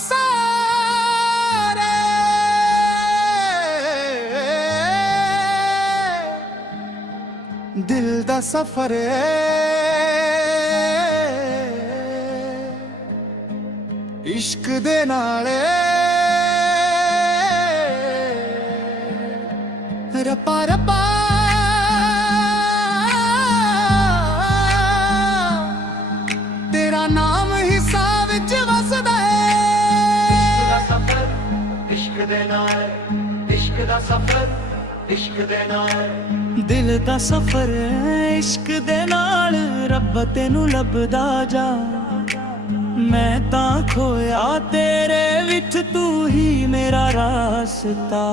ਸਾਰੇ ਦਿਲ ਦਾ ਸਫ਼ਰ ਇਸ਼ਕ ਦੇ ਨਾਲ ਰੱਬਾ ਰੱਬਾ ਤੇਰਾ ਨਾਮ ਹਿੱਸਾ ਵਿੱਚ ਵਸਦਾ इश्क दे नाल इश्क दा सफर इश्क दे नाल दिल दा सफर इश्क दे नाल रब तेनू लभदा जा मैं तां खोया तेरे विच तू ही मेरा रास्ता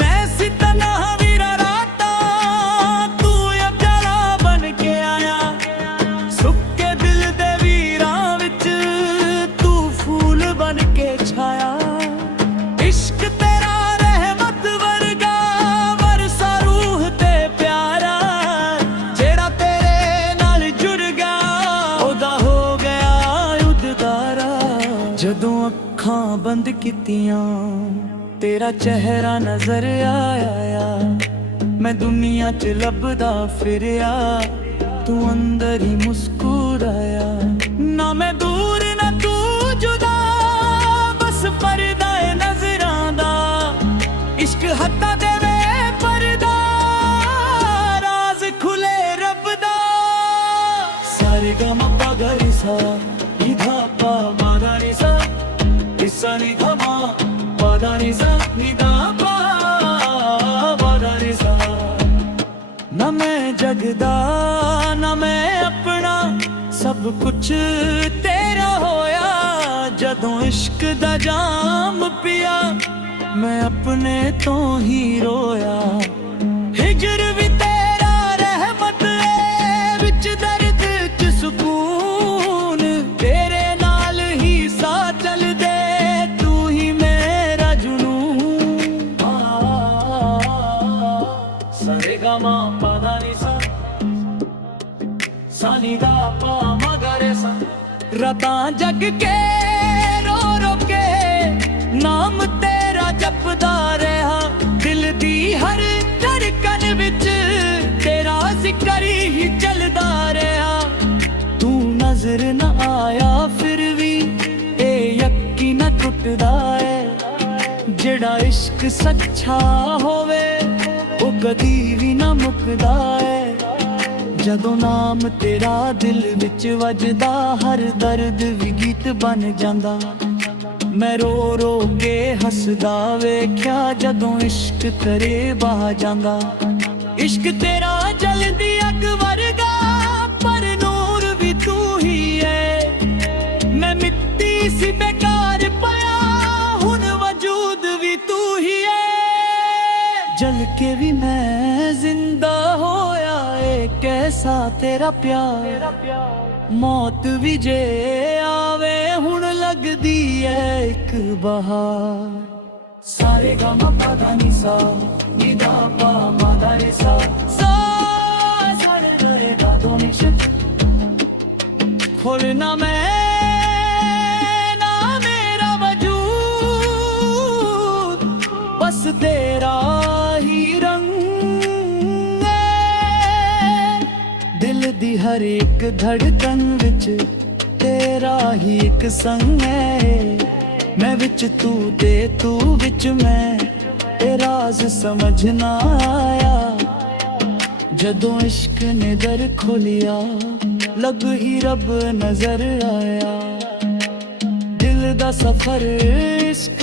मैं सी तन्हा वीरा राता तू अजला बन के आया सुक्के दिल दे वीरां विच तू फूल बन के छाया इश्क तेरा रहमत वर्गा वरसा रूह ते प्यारा जेड़ा तेरे नाल जुड़ गया ओदा हो गया उदगारा जदों अखां बंद कीतियां तेरा चेहरा नजर आया मैं दुनिया च लभदा फिरया तू अंदर ही मुस्कुराया ना मैं दूर ना तू जुदा बस पर्दा इश्क हत्ता देवे पर्दा राज खुले रब दा सारे गा मा पा गा रे सा नी धा पा मा धा रे सा इसा नी धा मा पा धा रे सा नी धा पा मा धा रे सा ना मैं जगदा ना मैं अपना सब कुछ तेरा होया जदों इश्क दा जाम पिया मैं अपने तो ही रोया हिजर भी तेरा रहमत है विच दर्द च सुकून तेरे नाल ही सा चल दे तू ही मेरा जुनून सारे गा मा पा धा नी सा सा नी धा पा मा गा रे सा रातां जग के रो रो के नाम जपदा रहा दिल दी हर धड़कन विच तेरा जिक्र ही चलदा रहा तू नजर न आया फिर भी ए यकीन टुटदा है जेड़ा इश्क सच्चा होवे ओ कदी भी ना मुकदा है जदों नाम तेरा दिल विच वजदा हर दर्द भी गीत बन जांदा मैं रो रो के हसदा वेख्या जदों इश्क करे बह जांदा इश्क तेरा जलदी अग वर्गा पर नूर भी तू ही है मैं मिट्टी सी बेकार पया हुन वजूद भी तू ही है जल के भी मैं जिंदा होया ए कैसा तेरा प्यार मौत भी जे आवे हुण लगदी है एक बहार सारे गा मा पा धा नी सा नी धा पा मा धा रे सा सा सारे रे गा दो निश खोलना मैं ना मेरा वजूद बस तेरा ही रंग दिल दी हर एक धड़कन विच तेरा ही एक संग है मैं विच तू ते तू विच मैं ए राज समझ ना आया जदों इश्क ने दर खोलिया लग ही रब नजर आया दिल दा सफर इश्क